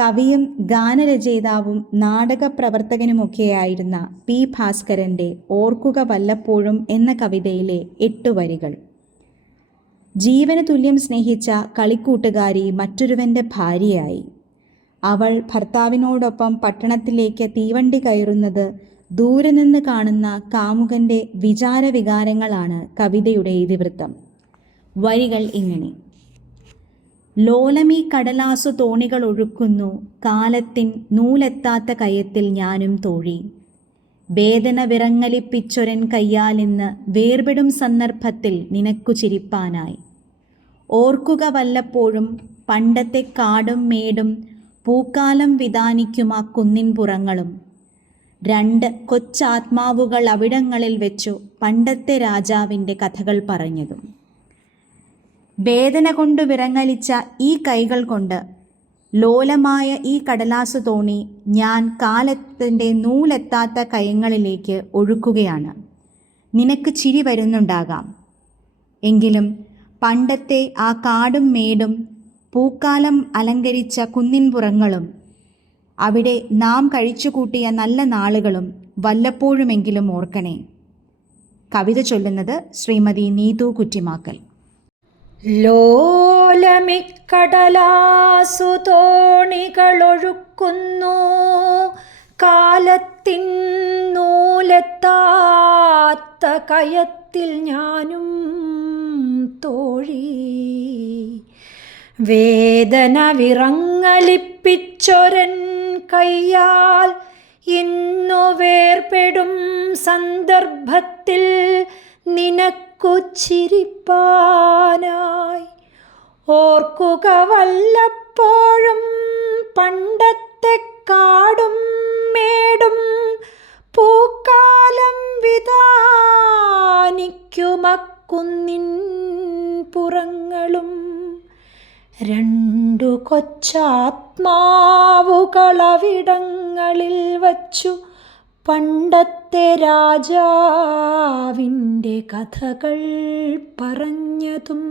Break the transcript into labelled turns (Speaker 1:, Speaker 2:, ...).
Speaker 1: കവിയും ഗാനരചയിതാവും നാടക പ്രവർത്തകനുമൊക്കെയായിരുന്ന പി ഭാസ്കരന്റെ ഓർക്കുക വല്ലപ്പോഴും എന്ന കവിതയിലെ എട്ടു വരികൾ. ജീവന് തുല്യം സ്നേഹിച്ച കളിക്കൂട്ടുകാരി മറ്റൊരുവന്റെ ഭാര്യയായി. അവൾ ഭർത്താവിനോടൊപ്പം പട്ടണത്തിലേക്ക് തീവണ്ടി കയറുന്നത് ദൂരെ നിന്ന് കാണുന്ന കാമുകന്റെ വിചാരവികാരങ്ങളാണ് കവിതയുടെ ഇതിവൃത്തം. വരികൾ ഇങ്ങനെ. ലോലമീ കടലാസു തോണികൾ ഒഴുക്കുന്നു. കാലത്തിൻ നൂലെത്താത്ത കയത്തിൽ ഞാനും തോഴി. വേദന വിറങ്ങലിപ്പിച്ചൊരൻ കയ്യാലിന്ന് വേർപെടും സന്ദർഭത്തിൽ നിനക്കു ചിരിപ്പാനായി. ഓർക്കുക വല്ലപ്പോഴും പണ്ടത്തെ കാടും മേടും പൂക്കാലം വിധാനിക്കുമാ കുന്നിൻ പുറങ്ങളും. രണ്ട് കൊച്ചാത്മാവുകൾ അവിടങ്ങളിൽ വെച്ചു പണ്ടത്തെ രാജാവിന്റെ കഥകൾ പറഞ്ഞതും. വേദന കൊണ്ട് വിറങ്ങലിച്ച ഈ കൈകൾ കൊണ്ട് ലോലമായ ഈ കടലാസു തോണി ഞാൻ കാലത്തിന്റെ നൂലെത്താത്ത കയങ്ങളിലേക്ക് ഒഴുക്കുകയാണ്. നിനക്ക് ചിരി വരുന്നുണ്ടാകാം. എങ്കിലും പണ്ടത്തെ ആ കാടും മേടും പൂക്കാലം അലങ്കരിച്ച കുന്നിൻപുറങ്ങളും അവിടെ നാം കഴിച്ചുകൂട്ടിയ നല്ല നാളുകളും വല്ലപ്പോഴുമെങ്കിലും ഓർക്കണേ. കവിത ചൊല്ലുന്നത് ശ്രീമതി നീതു കുറ്റിമാക്കൽ.
Speaker 2: ലോലമിക്കടലാസു തോണികളൊഴുക്കുന്നു. കാലത്തിൻ നൂലെത്താത്ത കയത്തിൽ ഞാനും തോഴി. വേദന വിറങ്ങലിപ്പിച്ചൊരൻ കയ്യാൽ ഇന്നു വേർപെടും സന്ദർഭത്തിൽ നിനക്കു ചിരിപ്പാനായി ഓർക്കുക വല്ലപ്പോഴും പണ്ടത്തെ കാടും മേടും പൂക്കാലം വിതാനിക്കുമക്കുന്നിൻ പുറങ്ങളും. രണ്ടു കൊച്ചാത്മാവുകളവിടങ്ങളിൽ വച്ചു പണ്ടത്തെ രാജാവിന്റെ കഥകൾ പറഞ്ഞതും